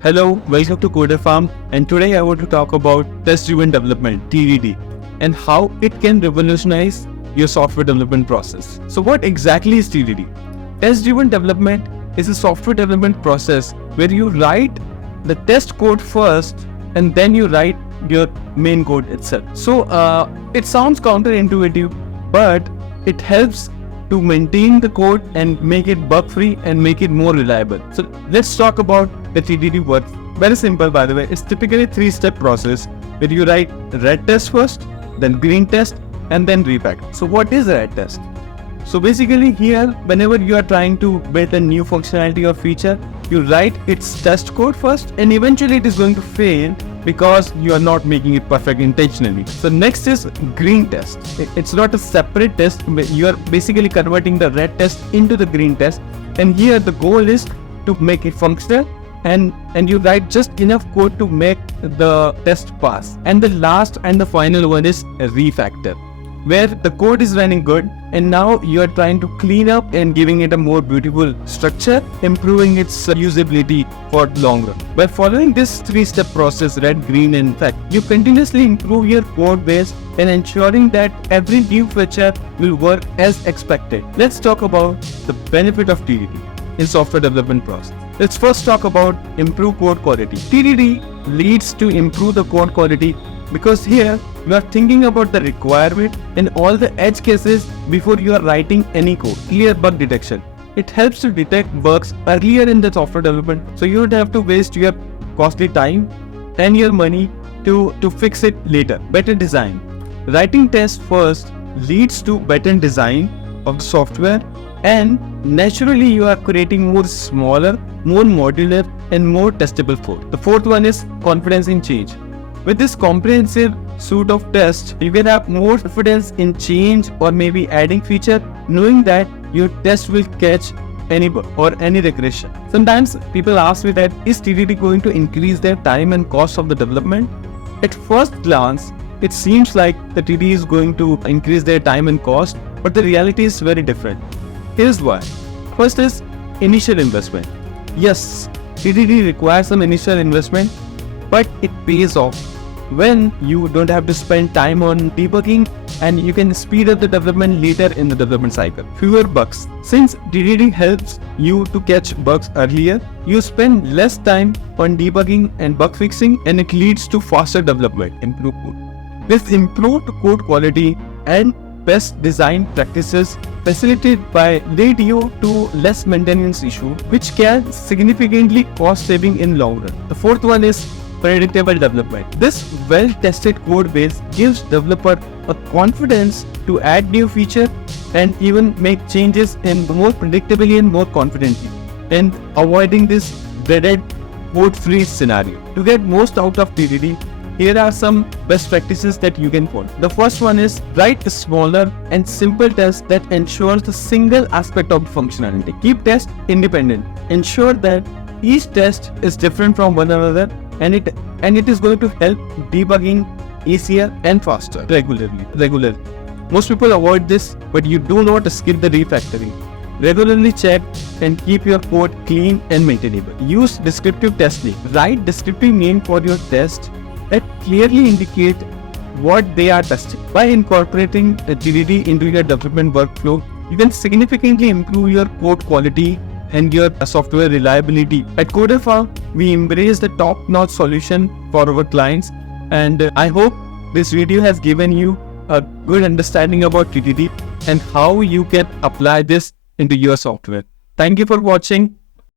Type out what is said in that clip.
Hello, welcome to CoderFarm, and today I want to talk about test-driven development (TDD) and how it can revolutionize your software development process. So what exactly is TDD? Test-driven development is a software development process where you write the test code first and then you write your main code itself. So it sounds counterintuitive, but it helps to maintain the code and make it bug-free and make it more reliable. So let's talk about the TDD work. Very simple, by the way. It's typically a 3-step process where you write red test first, then green test, and then refactor. So what is a red test? So basically here, whenever you are trying to build a new functionality or feature, you write its test code first, and eventually it is going to fail because you are not making it perfect intentionally. So next is green test. It's not a separate test. You are basically converting the red test into the green test, and here the goal is to make it functional, and you write just enough code to make the test pass. And the last and the final one is a refactor, where the code is running good and now you are trying to clean up and giving it a more beautiful structure, improving its usability for long run. By following this 3-step process, red, green, and refactor, you continuously improve your code base and ensuring that every new feature will work as expected. Let's talk about the benefit of TDD in software development process. Let's first talk about improved code quality. TDD leads to improve the code quality because here you are thinking about the requirement and all the edge cases before you are writing any code. Clear bug detection. It helps to detect bugs earlier in the software development, so you don't have to waste your costly time and your money to fix it later. Better design. Writing tests first leads to better design of the software, and naturally you are creating more smaller, more modular, and more testable code. The fourth one is confidence in change. With this comprehensive suite of tests, you can have more confidence in change or maybe adding feature, knowing that your test will catch any bug or any regression. Sometimes people ask me that, is TDD going to increase their time and cost of the development? At first glance, it seems like the TDD is going to increase their time and cost, but the reality is very different. Here's why. First is initial investment. Yes, TDD requires some initial investment, but it pays off when you don't have to spend time on debugging and you can speed up the development later in the development cycle. Fewer bugs. Since TDD helps you to catch bugs earlier, you spend less time on debugging and bug fixing, and it leads to faster development, improved code. This improved code quality and best design practices facilitated by lead you to less maintenance issue, which can significantly cost saving in long run. The fourth one is predictable development. This well-tested code base gives developer a confidence to add new feature and even make changes in more predictably and more confidently, and avoiding this dreaded code-free scenario. To get most out of TDD, here are some best practices that you can follow. The first one is write a smaller and simple test that ensures the single aspect of functionality. Keep tests independent. Ensure that each test is different from one another, and it is going to help debugging easier and faster regularly. Most people avoid this, but you do not skip the refactoring. Regularly check and keep your code clean and maintainable. Use descriptive testing. Write descriptive name for your test that clearly indicate what they are testing. By incorporating the TDD into your development workflow, you can significantly improve your code quality and your software reliability. At CoderFarm, we embrace the top-notch solution for our clients, and I hope this video has given you a good understanding about TDD and how you can apply this into your software. Thank you for watching.